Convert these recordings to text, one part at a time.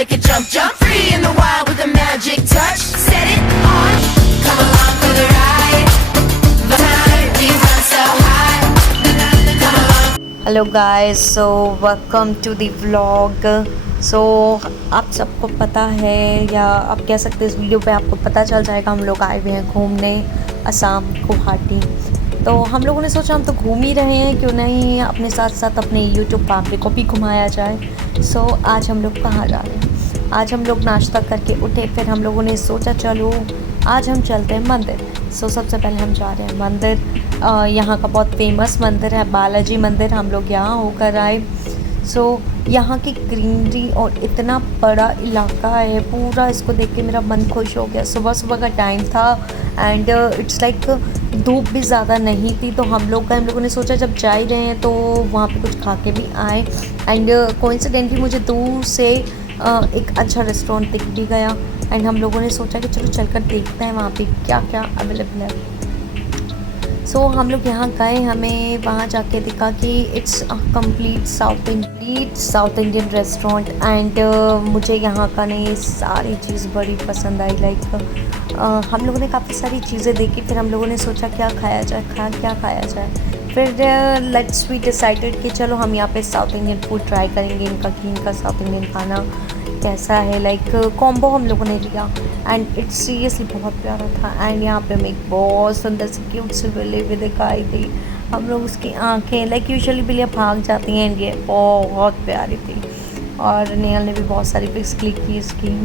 make it jump, jump. Free in the wild with a magic touch. Set it on. Come along for the ride. The time we've run so high. Come along. Hello guys, so welcome to the vlog. So आप सबको पता है, या आप कह सकते हैं इस वीडियो पे आपको पता चल जाएगा, हम लोग आए हुए हैं घूमने असम गुवाहाटी। तो हम लोगों ने सोचा हम तो घूम ही रहे हैं, क्यों नहीं अपने साथ साथ अपने यूट्यूब फैमिली को भी घुमाया जाए। सो आज हम लोग कहाँ जा रहे हैं? आज हम लोग नाश्ता करके उठे, फिर हम लोगों ने सोचा चलो आज हम चलते हैं मंदिर। सो सबसे पहले हम जा रहे हैं मंदिर। यहाँ का बहुत फेमस मंदिर है बालाजी मंदिर, हम लोग यहाँ होकर आए। सो यहाँ की ग्रीनरी और इतना बड़ा इलाका है पूरा, इसको देख के मेरा मन खुश हो गया। सुबह सुबह का टाइम था एंड इट्स लाइक धूप भी ज़्यादा नहीं थी, तो हम लोगों ने सोचा जब जा ही रहे हैं तो वहाँ पे कुछ खा के भी आए। एंड कोइंसिडेंटली मुझे दूर से एक अच्छा रेस्टोरेंट दिख भी गया एंड हम लोगों ने सोचा कि चलो चलकर देखते हैं वहाँ पे क्या क्या अवेलेबल है। सो हम लोग यहाँ गए, हमें वहाँ जाके दिखा कि it's complete south Indian restaurant and मुझे यहाँ का नहीं सारी चीज़ बड़ी पसंद आई। लाइक हम लोगों ने काफ़ी सारी चीज़ें देखी, फिर हम लोगों ने सोचा क्या खाया जाए। फिर लेट्स वी डिसाइडेड कि चलो हम यहाँ पे साउथ इंडियन फूड ट्राई करेंगे, इनका साउथ इंडियन खाना कैसा है। लाइक कॉम्बो हम लोगों ने लिया एंड इट्स सीरियसली बहुत प्यारा था। एंड यहाँ पे हमें एक बहुत सुंदर सी क्यूट सी बिल्ली भी दिखाई दी। हम लोग उसकी आंखें, लाइक यूजुअली बिल्लियाँ भाग जाती हैं, एंड ये बहुत प्यारी थी। और नेहा ने भी बहुत सारी पिक्स क्लिक की इसकी।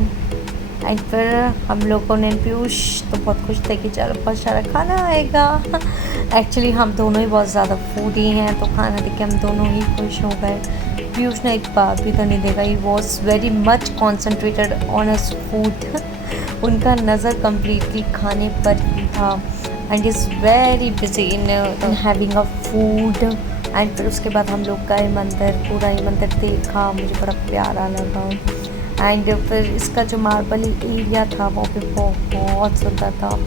एंड फिर हम लोगों ने पीयूष तो बहुत खुश थे कि चलो बहुत सारा खाना आएगा। एक्चुअली हम दोनों ही बहुत ज़्यादा फूडी हैं, तो खाना देख के हम दोनों ही खुश हो गए। पीयूष ने एक बात भी तो नहीं देखा, he was very much concentrated on us food. उनका नज़र कम्प्लीटली खाने पर ही था and is very busy in having a food. And फिर उसके बाद हम लोग गए मंदिर, पूरा ही मंदिर देखा, मुझे बड़ा प्यारा लगा। एंड फिर इसका जो मार्बल एरिया था वो भी बहुत सुंदर था।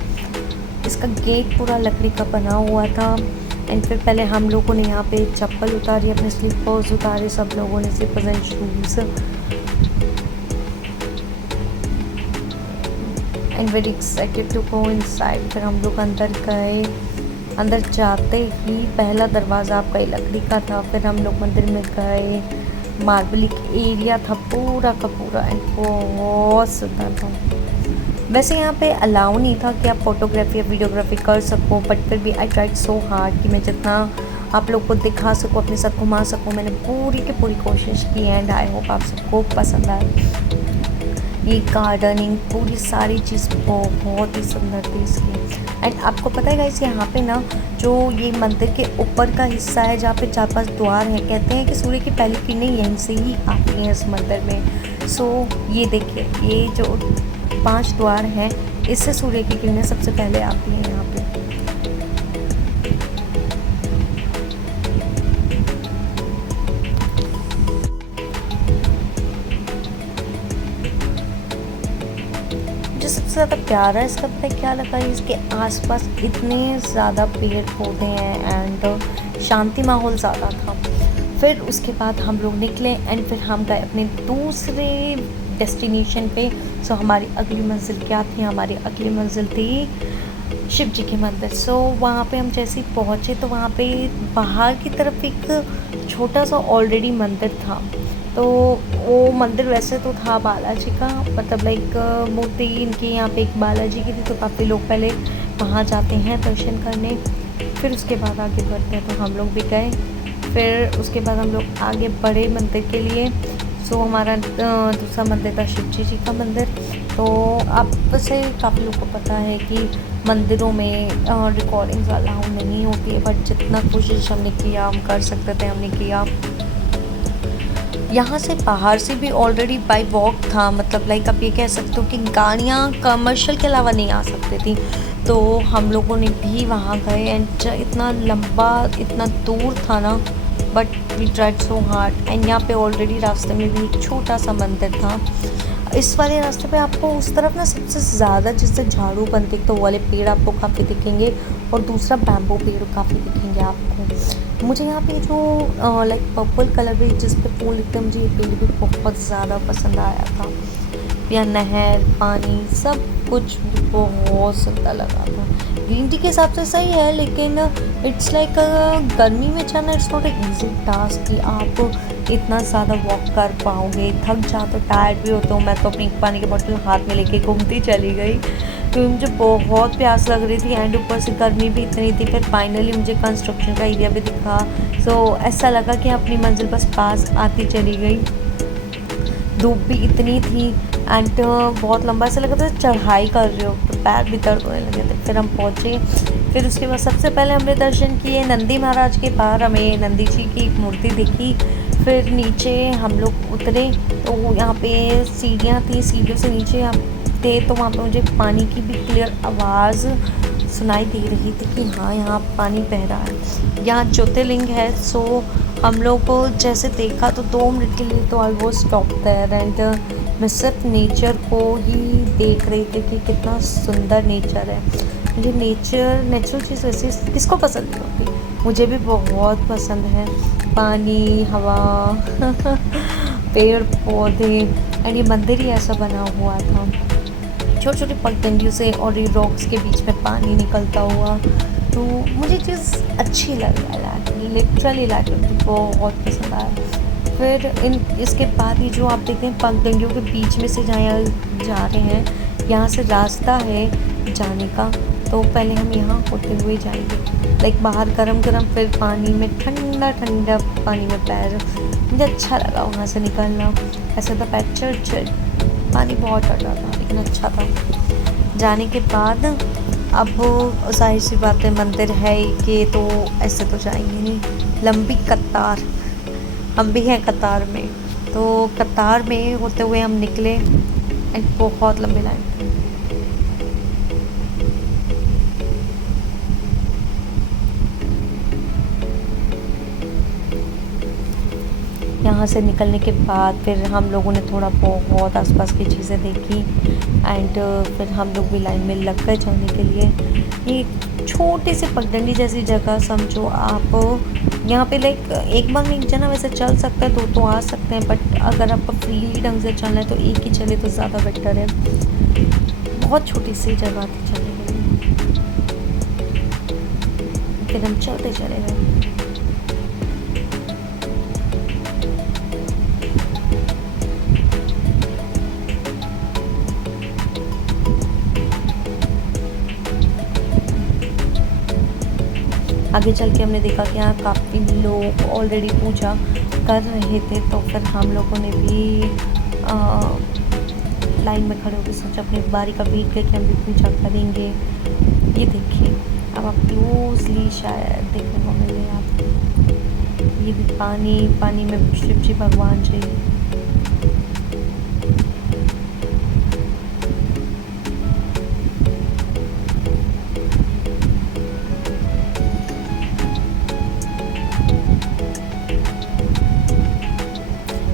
इसका गेट पूरा लकड़ी का बना हुआ था। एंड फिर पहले हम लोगों ने यहाँ पे चप्पल उतारी, अपने स्लीपर्स उतारे, सब लोगों ने slippers and shoes. And very excited to go inside. फिर हम लोग अंदर गए, अंदर जाते ही पहला दरवाज़ा आपका लकड़ी का था। फिर हम लोग मंदिर में गए, मार्बलिक एरिया था पूरा का पूरा एंड बहुत सुंदर था। वैसे यहाँ पे अलाउ नहीं था कि आप फोटोग्राफी या वीडियोग्राफी कर सको, बट फिर भी आई ट्राइड सो हार्ड कि मैं जितना आप लोग को दिखा सकूँ, अपने साथ घुमा सकूँ, मैंने पूरी की पूरी कोशिश की। एंड आई होप आप सबको पसंद आए। ये गार्डनिंग पूरी सारी चीज़ बहुत ही सुंदर थी इसकी। एंड आपको पता है गाइस, यहाँ पे ना जो ये मंदिर के ऊपर का हिस्सा है जहाँ पे 4-5 द्वार हैं, कहते हैं कि सूर्य की पहली किरणें यहीं से ही आती हैं इस मंदिर में। सो ये देखिए, ये जो 5 द्वार हैं, इससे सूर्य की किरणें सबसे पहले आती हैं यहाँ पे। मुझे सबसे ज़्यादा प्यारा इसका पता है क्या लगा, इसके आसपास इतने ज़्यादा पेड़ पौधे हैं एंड शांति माहौल ज़्यादा था। फिर उसके बाद हम लोग निकले एंड फिर हम गए अपने दूसरे डेस्टिनेशन पे। सो हमारी अगली मंजिल क्या थी? हमारी अगली मंजिल थी शिव जी के मंदिर। सो वहाँ पे हम जैसे ही पहुँचे तो वहाँ पे बाहर की तरफ एक छोटा सा ऑलरेडी मंदिर था। तो वो मंदिर वैसे तो था बालाजी का, मतलब लाइक मूर्ति इनकी यहाँ पे एक बालाजी की थी, तो काफ़ी लोग पहले वहाँ जाते हैं दर्शन करने, फिर उसके बाद आगे बढ़ते हैं। तो हम लोग भी गए, फिर उसके बाद हम लोग आगे बढ़े मंदिर के लिए। सो हमारा दूसरा मंदिर था शिव जी का मंदिर। तो आप वैसे काफ़ी लोगों को पता है कि मंदिरों में रिकॉर्डिंग्स अलाउ नहीं होती है, बट जितना कोशिश हमने किया, हम कर सकते थे, हमने किया। यहाँ से बाहर से भी ऑलरेडी बाई वॉक था, मतलब लाइक आप ये कह सकते हो कि गाड़ियाँ कमर्शियल के अलावा नहीं आ सकती थी। तो हम लोगों ने भी वहाँ गए एंड इतना लंबा, इतना दूर था ना, but we tried so hard. And यहाँ पे ऑलरेडी रास्ते में भी एक छोटा सा मंदिर था। इस वाले रास्ते पे आपको उस तरफ ना सबसे ज़्यादा जिससे झाड़ू बनते, तो वो वाले पेड़ आपको काफ़ी दिखेंगे और दूसरा बैम्बू पेड़ काफ़ी दिखेंगे आपको। मुझे यहाँ पे जो लाइक पर्पल कलर में जिस पे फूल दिखते हैं, मुझे ये पेड़ भी बहुत ज़्यादा पसंद आया था। या नहर, पानी, सब कुछ बहुत सुंदर लगा था। ग्रीन टी के हिसाब से सही है, लेकिन इट्स लाइक गर्मी में जाना it's not a easy task कि आप इतना ज़्यादा वॉक कर पाओगे। थक जाते हो, टायर्ड भी होते हो। मैं तो अपनी पानी की बोतल हाथ में लेके घूमती चली गई क्योंकि मुझे बहुत प्यास लग रही थी एंड ऊपर से गर्मी भी इतनी थी। फिर फाइनली मुझे कंस्ट्रक्शन का एरिया भी दिखा, सो ऐसा लगा कि अपनी मंजिल बस पास आती चली गई। धूप भी इतनी थी एंड बहुत लंबा ऐसा लगा था चढ़ाई कर रहे हो, तो पैर भी दर्द होने लगे थे। फिर हम पहुँचे। फिर उसके बाद सबसे पहले हमने दर्शन किए नंदी महाराज के बाहर। हमें नंदी जी की एक मूर्ति दिखी। फिर नीचे हम लोग उतरे तो यहाँ पे सीढ़ियाँ थी, सीढ़ियों से नीचे हम थे तो वहाँ पे मुझे पानी की भी क्लियर आवाज़ सुनाई दे रही थी कि हाँ यहाँ पानी बह रहा है। यहाँ ज्योतिर्लिंग है। सो हम लोग को जैसे देखा तो 2 मिनट के लिए तो ऑलमोस्ट स्टॉप देयर एंड मैं सिर्फ नेचर को ही देख रही थी कि कितना सुंदर नेचर है। मुझे नेचुरल चीज़ वैसे किसको पसंद नहीं होती, मुझे भी बहुत पसंद है। पानी, हवा पेड़ पौधे एंड ये मंदिर ही ऐसा बना हुआ था, छोटे छोटे पगडंडियों से और ये रॉक्स के बीच में पानी निकलता हुआ। तो मुझे चीज़ अच्छी लगी, लिटरली बहुत पसंद आया। फिर इसके बाद ही जो आप देखते हैं पगडंडियों के बीच में से जहाँ जा रहे हैं, यहाँ से रास्ता है जाने का। तो पहले हम यहाँ होते हुए जाएंगे, लाइक बाहर गरम गरम, फिर पानी में ठंडा ठंडा पानी में पैर। मुझे अच्छा लगा वहाँ से निकलना। ऐसा था पैर चिड़, पानी बहुत ठंडा था लेकिन अच्छा था। जाने के बाद अब जाहिर सी बात है मंदिर है कि तो ऐसे तो जाएंगे नहीं, लंबी कतार, हम भी हैं कतार में। तो कतार में होते हुए हम निकले एंड बहुत लंबी लाइन थी। यहाँ से निकलने के बाद फिर हम लोगों ने थोड़ा बहुत आसपास की चीज़ें देखी एंड फिर हम लोग भी लाइन में लग गए जाने के लिए। ये छोटी सी पगडंडी जैसी जगह समझो आप। यहाँ पे लाइक एक बार एक जना वैसे चल सकता है, दो तो आ सकते हैं, बट अगर आपको फ्रीली ढंग से चलना है तो एक ही चले तो ज़्यादा बेटर है। बहुत छोटी सी जगह थी चलने के लिए, फिर हम चलते चले गए। आगे चल के हमने देखा कि यहाँ काफ़ी लोग ऑलरेडी पूजा कर रहे थे, तो फिर हम लोगों ने भी लाइन में खड़े होकर सोचा अपनी बारी का वेट करके हम भी पूजा करेंगे। ये देखिए, अब आप क्लोजली शायद देखने को मिले आप, ये भी पानी में शिव जी भगवान जी।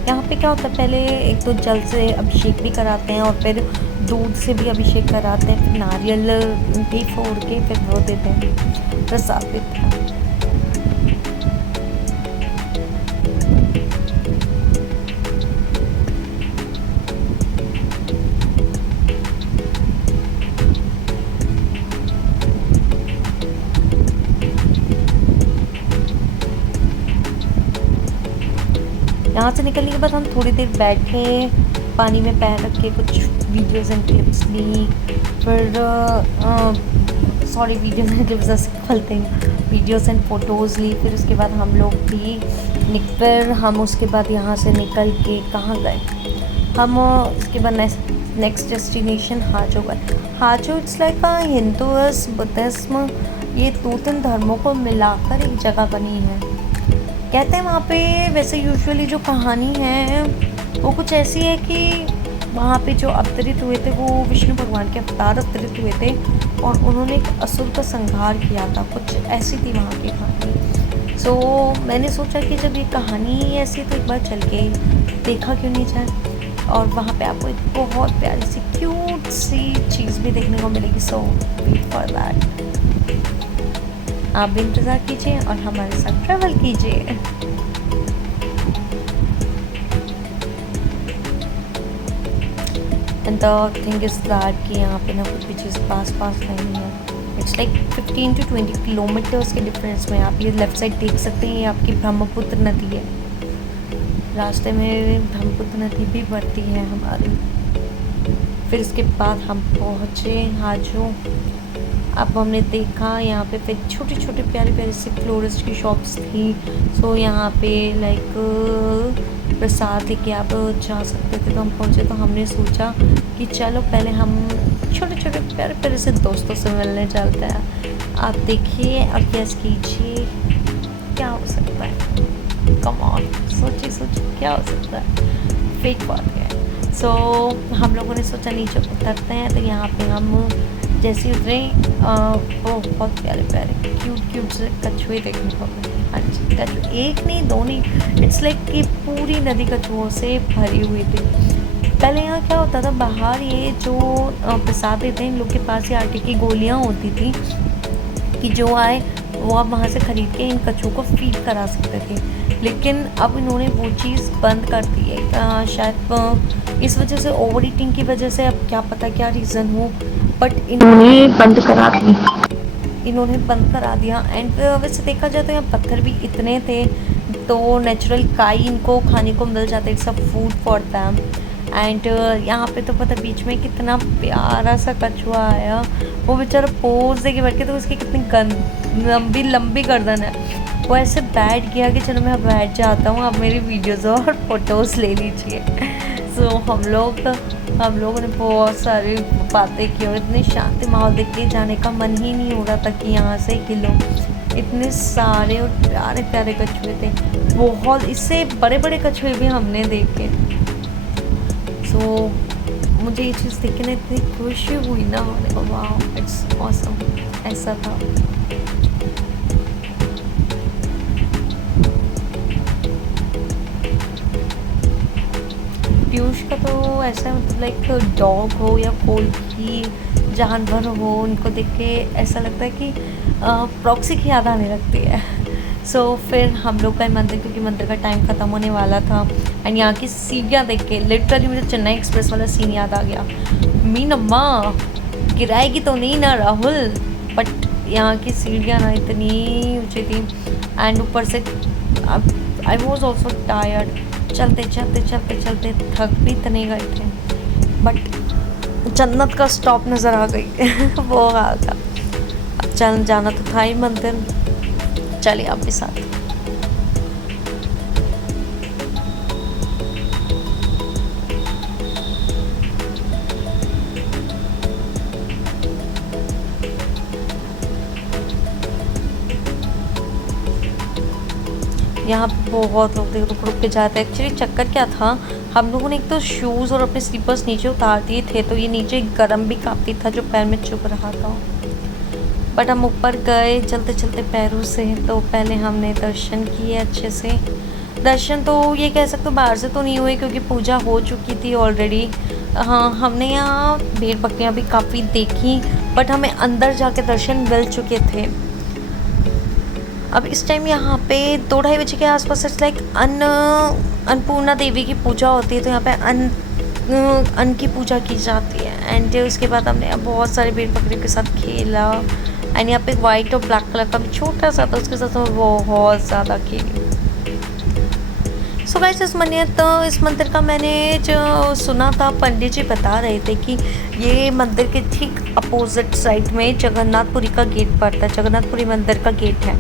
यहाँ पे क्या होता है, पहले एक तो जल से अभिषेक भी कराते हैं और फिर दूध से भी अभिषेक कराते हैं, फिर नारियल भी फोड़ के फिर वो देते हैं, प्रसाद देते हैं। यहाँ से निकलने के बाद हम थोड़ी देर बैठे, पानी में पैर रख के कुछ वीडियोज़ एंड क्लिप्स ली। फिर वीडियोज़ एंड क्लिप्स बोलते हैं, वीडियोज़ एंड फ़ोटोज़ ली। फिर उसके बाद हम लोग भी उसके बाद यहाँ से निकल के कहाँ गए हम, उसके बाद नेक्स्ट डेस्टिनेशन हाजो गए। हाजो इट्स लाइक हिंदुइज्म, बुद्धिज्म, ये 2-3 धर्मों को मिलाकर एक जगह बनी है। कहते हैं वहाँ पे वैसे यूजुअली जो कहानी है वो कुछ ऐसी है कि वहाँ पे जो अवतरित हुए थे वो विष्णु भगवान के अवतार अवतरित हुए थे और उन्होंने एक असुर का संहार किया था, कुछ ऐसी थी वहाँ की कहानी। सो मैंने सोचा कि जब ये कहानी ऐसी तो एक बार चल के देखा क्यों नहीं जाए। और वहाँ पे आपको एक बहुत प्यारी सी क्यूट सी चीज़ भी देखने को मिलेगी। सो वेट फॉर दैट। आप भी इंतज़ार कीजिए और हमारे साथ ट्रैवल कीजिए। And the thing is that कि यहाँ पे ना कुछ भी चीज़ पास नहीं है। इट्स लाइक 15 to 20 किलोमीटर्स के डिफरेंस में। आप ये लेफ़्ट साइड देख सकते हैं, ये आपकी ब्रह्मपुत्र नदी है। रास्ते में ब्रह्मपुत्र नदी भी बढ़ती है हमारी। फिर इसके बाद हम पहुँचे हाजो। अब हमने देखा यहाँ पे फिर छोटे छोटे प्यारे प्यारे से फ्लोरिस्ट की शॉप्स थी। सो यहाँ पे लाइक प्रसाद लेके आप जा सकते थे। तो हम पहुँचे तो हमने सोचा कि चलो पहले हम छोटे छोटे प्यारे प्यारे से दोस्तों से मिलने चलते हैं। आप देखिए और गेस कीजिए क्या हो सकता है। कम ऑन, सोचिए क्या हो सकता है। फेक बात है। सो हम लोगों ने सोचा नीचे उतरते हैं। तो यहाँ पे हम जैसे उतरे बहुत प्यारे प्यारे क्यूट से कछुए देखने को मिले। हाँ जी, कछुए एक नहीं दो नहीं, इट्स लाइक कि पूरी नदी कछुओं से भरी हुई थी। पहले यहाँ क्या होता था, बाहर ये जो प्रसाद देते हैं इन लोग के पास ये आटे की गोलियाँ होती थी कि जो आए वो आप वहाँ से ख़रीद के इन कछुओं को फीड करा सकते थे। लेकिन अब इन्होंने वो चीज़ बंद कर दी है। शायद इस वजह से ओवर ईटिंग की वजह से, अब क्या पता क्या रीज़न हो, बट इन्होंने बंद करा दिया। एंड वैसे देखा जाए तो यहाँ पत्थर भी इतने थे तो नेचुरल काई इनको खाने को मिल जाता है। It's a food for them. And यहाँ पे तो पता बीच में कितना प्यारा सा कछुआ आया। वो बेचारा पोज दे के बैठ के, तो उसकी कितनी लंबी गर्दन है। वो ऐसे बैठ गया कि चलो मैं बैठ जाता हूँ, आप मेरी वीडियोज़ और फोटोज़ ले लीजिए। सो हम लोगों ने बहुत सारी बातें की और इतने शांति माहौल देख के जाने का मन ही नहीं हो रहा था कि यहाँ से किलो इतने सारे और प्यारे प्यारे कछुए थे। बहुत इससे बड़े बड़े कछुए भी हमने देखे। सो मुझे ये चीज़ देख के ना इतनी खुशी हुई ना, मैंने कहा वाह इट्स ऑसम। ऐसा था। पीयूष का तो ऐसा है, मतलब लाइक डॉग हो या कोई भी जानवर हो, उनको देख के ऐसा लगता है कि प्रॉक्सी की याद आने लगती है। सो फिर हम लोग का मंदिर, क्योंकि मंदिर का टाइम ख़त्म होने वाला था। एंड यहाँ की सीढ़ियाँ देख के लिटरली मुझे चेन्नई एक्सप्रेस वाला सीन याद आ गया। मीन अम्मा गिराएगी तो नहीं ना राहुल, बट यहाँ की सीढ़ियाँ ना इतनी ऊँची थी। एंड ऊपर से आई वॉज ऑल्सो टायर्ड। चलते थक भी इतने गए थे, बट जन्नत का स्टॉप नज़र आ गई। वो हाल था। अब चल जाना तो था ही मंदिर, चलिए आप भी साथ। यहाँ बहुत लोग रुक के जाते हैं। एक्चुअली चक्कर क्या था, हम लोगों ने एक तो शूज़ और अपने स्लीपर्स नीचे उतार दिए थे, तो ये नीचे गर्म भी काफ़ी था जो पैर में चुभ रहा था। बट हम ऊपर गए चलते पैरों से। तो पहले हमने दर्शन किए अच्छे से। दर्शन तो ये कह सकते हो बाहर से तो नहीं हुए, क्योंकि पूजा हो चुकी थी ऑलरेडी। हाँ, हमने यहाँ भेड़ बकरियाँ भी काफ़ी देखी, बट हमें अंदर जाके दर्शन मिल चुके थे। अब इस टाइम यहाँ पे 2-2:30 बजे के आसपास इट्स लाइक अन्नपूर्णा देवी की पूजा होती है। तो यहाँ पे अन्न की पूजा की जाती है। एंड उसके बाद हमने बहुत सारे भेड़ बकरियों के साथ खेला। एंड यहाँ पे वाइट और ब्लैक कलर का भी छोटा सा था, उसके साथ मैं बहुत ज़्यादा खेली। सो गाइस इस मंदिर का मैंने जो सुना था, पंडित जी बता रहे थे कि ये मंदिर के ठीक अपोजिट साइड में जगन्नाथपुरी का गेट पड़ता है। जगन्नाथपुरी मंदिर का गेट है,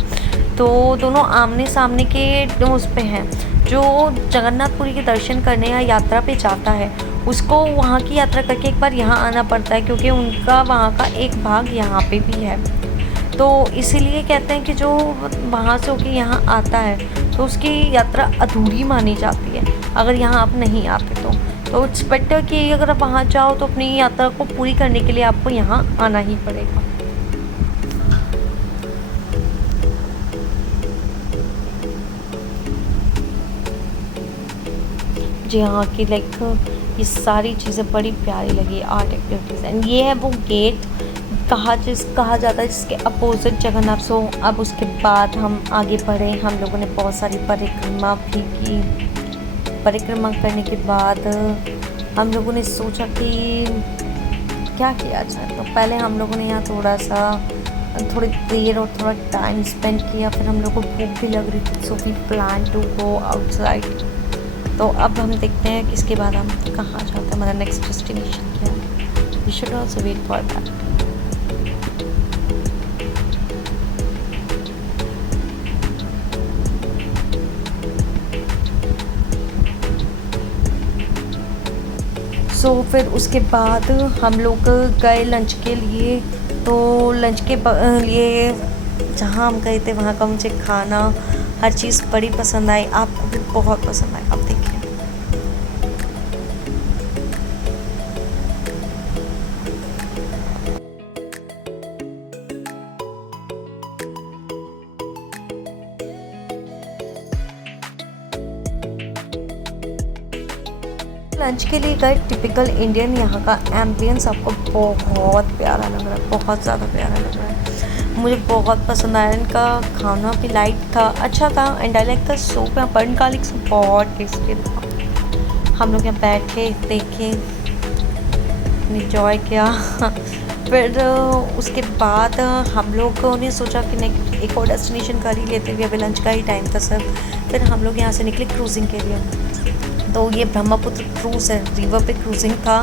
तो दोनों आमने सामने के उस पे हैं। जो जगन्नाथपुरी के दर्शन करने या यात्रा पे जाता है, उसको वहाँ की यात्रा करके एक बार यहाँ आना पड़ता है, क्योंकि उनका वहाँ का एक भाग यहाँ पे भी है। तो इसीलिए कहते हैं कि जो वहाँ से होके यहाँ आता है तो उसकी यात्रा अधूरी मानी जाती है अगर यहाँ आप नहीं आते तो इट्स बेटर कि अगर आप वहाँ जाओ तो अपनी यात्रा को पूरी करने के लिए आपको यहाँ आना ही पड़ेगा। जी हाँ, कि लाइक ये सारी चीज़ें बड़ी प्यारी लगी, आर्ट एक्टिविटीज़। एंड ये है वो गेट कहा जाता है जिसके अपोजिट जगन्नाथ। सो अब उसके बाद हम आगे बढ़े, हम लोगों ने बहुत सारी परिक्रमा भी की। परिक्रमा करने के बाद हम लोगों ने सोचा कि क्या किया जाए, तो पहले हम लोगों ने यहाँ थोड़ी देर और थोड़ा टाइम स्पेंड किया। फिर हम लोग को भूख भी लग रही थी, so we plan to go outside. तो अब हम देखते हैं कि इसके बाद हम कहाँ जाते हैं, हमारा नेक्स्ट डेस्टिनेशन क्या है। We should also wait for that. So फिर उसके बाद हम लोग गए लंच के लिए। तो लंच के लिए जहाँ हम गए थे वहाँ का मुझे खाना हर चीज़ बड़ी पसंद आई, आपको भी बहुत पसंद आई। अब देखिए लंच के लिए गए टिपिकल इंडियन। यहाँ का एम्बियंस आपको बहुत प्यारा लग रहा है, बहुत ज़्यादा प्यारा लग रहा है। मुझे बहुत पसंद आया, इनका खाना भी लाइट था, अच्छा था। And I like the soup, यहाँ पर गार्लिक सूप बहुत टेस्टी था। हम लोग यहाँ बैठे, देखे, इन्जॉय किया। फिर उसके बाद हम लोगों ने सोचा कि नहीं एक और डेस्टिनेशन कर ही लेते हुए, अभी लंच का ही टाइम था सर। फिर हम लोग यहाँ से निकले क्रूजिंग के लिए। तो ये ब्रह्मपुत्र क्रूज़ है, रिवर पे क्रूजिंग था।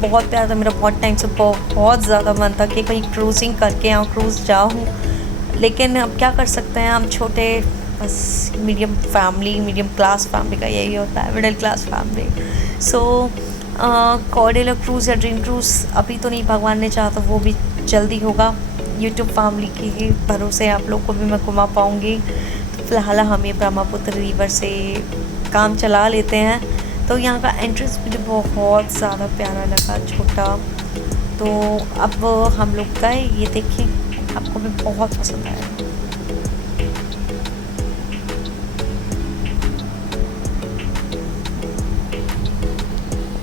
बहुत प्यारा था, मेरा बहुत टाइम से बहुत ज़्यादा मन था कि कहीं क्रूजिंग करके यहाँ क्रूज़ जाऊँ, लेकिन अब क्या कर सकते हैं, हम छोटे बस मीडियम क्लास फैमिली का यही होता है, मिडिल क्लास फैमिली। सो कॉर्डेला क्रूज़ या ड्रीम क्रूज़ अभी तो नहीं, भगवान ने चाहा तो वो भी जल्दी होगा। यूट्यूब फैमिली के भरोसे आप लोग को भी मैं घुमा पाऊँगी। फ़िलहाल हम ये ब्रह्मपुत्र रिवर से काम चला लेते हैं। तो यहाँ का एंट्रेंस मुझे बहुत ज़्यादा प्यारा लगा, छोटा। तो अब हम लोग गए, ये देखिए आपको भी बहुत पसंद आया।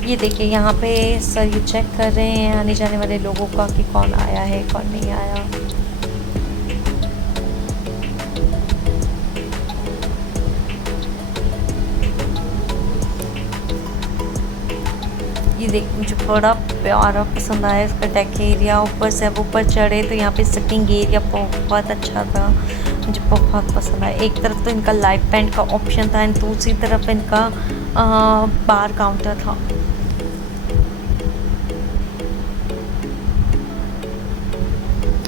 ये देखिए यहाँ पे सर ये चेक कर रहे हैं आने जाने वाले लोगों का कि कौन आया है कौन नहीं आया। ये देख मुझे बड़ा प्यारा पसंद आया इसका डेक एरिया। ऊपर से अब ऊपर चढ़े तो यहाँ पे सिटिंग एरिया बहुत अच्छा था, मुझे बहुत पसंद आया। एक तरफ तो इनका लाइव बैंड का ऑप्शन था एंड दूसरी तरफ इनका बार काउंटर था।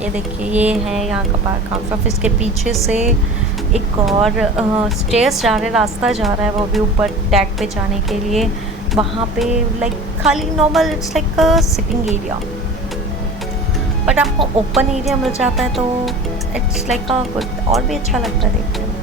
ये देखिए ये है यहाँ का बार काउंटर। फिर इसके पीछे से एक और स्टेयर्स जा रहे, रास्ता जा रहा है, वो भी ऊपर डेक पे जाने के लिए। वहाँ पे लाइक खाली normal it's like sitting area, but आपको ओपन एरिया मिल जाता है तो इट्स लाइक गुड, और भी अच्छा लगता है देखने में।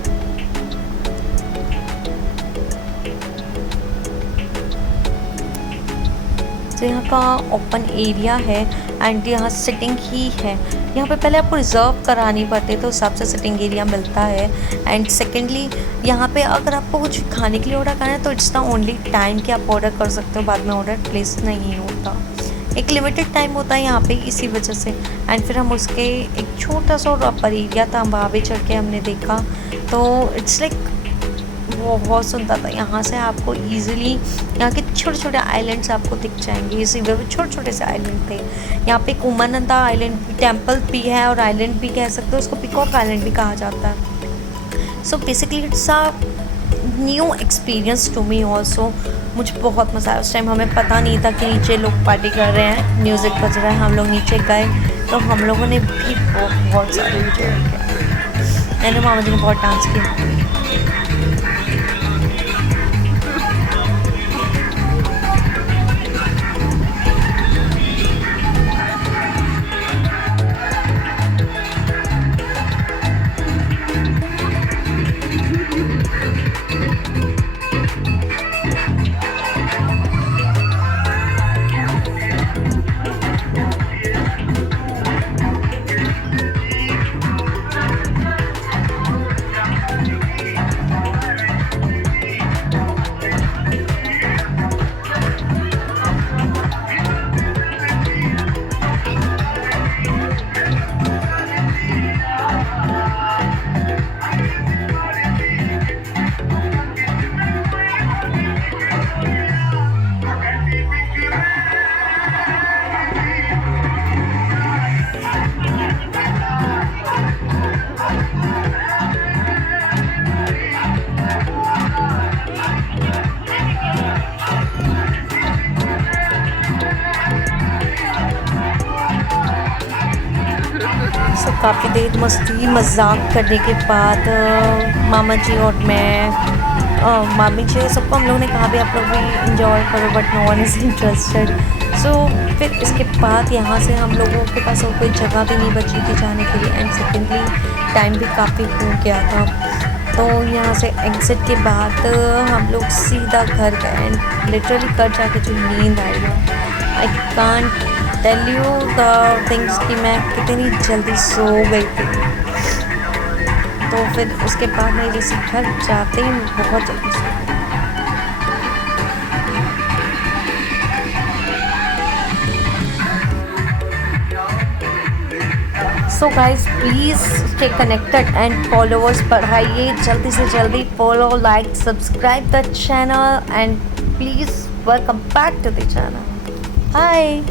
तो यहाँ का ओपन एरिया है एंड यहाँ सिटिंग ही है। यहाँ पे पहले आपको रिज़र्व करानी पड़ती है तो उस हिसाब से सिटिंग एरिया मिलता है। एंड सेकेंडली यहाँ पे अगर आपको कुछ खाने के लिए ऑर्डर करना है तो इट्स द ओनली टाइम कि आप ऑर्डर कर सकते हो, बाद में ऑर्डर प्लेस नहीं होता। एक लिमिटेड टाइम होता है यहाँ पे इसी वजह से। एंड फिर हम उसके एक छोटा सा रॉपर एरिया था, हम वहाँ पे चढ़ के हमने देखा तो इट्स लाइक वो बहुत सुंदर था। यहाँ से आपको ईजिली यहाँ के छोटे छोटे आइलैंड्स आपको दिख जाएंगे। इसी वजह छोटे छोटे से आइलैंड थे। यहाँ पे एक उमानंदा आइलैंड टेम्पल भी है और आइलैंड भी कह सकते हो, उसको पिकॉक आइलैंड भी कहा जाता है। So basically it's a new experience to me also. मुझे बहुत मज़ा आया। उस टाइम हमें पता नहीं था कि नीचे लोग पार्टी कर रहे हैं, म्यूज़िक बज रहा है। हम लोग नीचे गए तो हम लोगों ने भी बहुत सारे एंजॉय किया। मैंने मामा जी ने बहुत डांस किया। काफ़ी देर मस्ती मजाक करने के बाद मामा जी और मैं मामी जी और सबको हम लोगों ने कहा भी आप लोग भी इंजॉय करो, but no one is interested. So फिर इसके बाद यहाँ से हम लोगों के पास और कोई जगह भी नहीं बची थी जाने के लिए, एंड सेकेंडली टाइम भी काफ़ी हो गया था। तो यहाँ से एग्ज़िट के बाद हम लोग सीधा घर गए, एंड लिटरली घर जाके जो नींद आई है, I can't tell you the things कि मैं कितनी जल्दी सो गई थी। तो फिर उसके बाद मैं जैसे घर जाते ही बहुत जल्दी सो गई। So guys please stay connected and followers बढ़ाइए जल्दी से जल्दी, follow like subscribe the channel and please welcome back to the channel. Hi.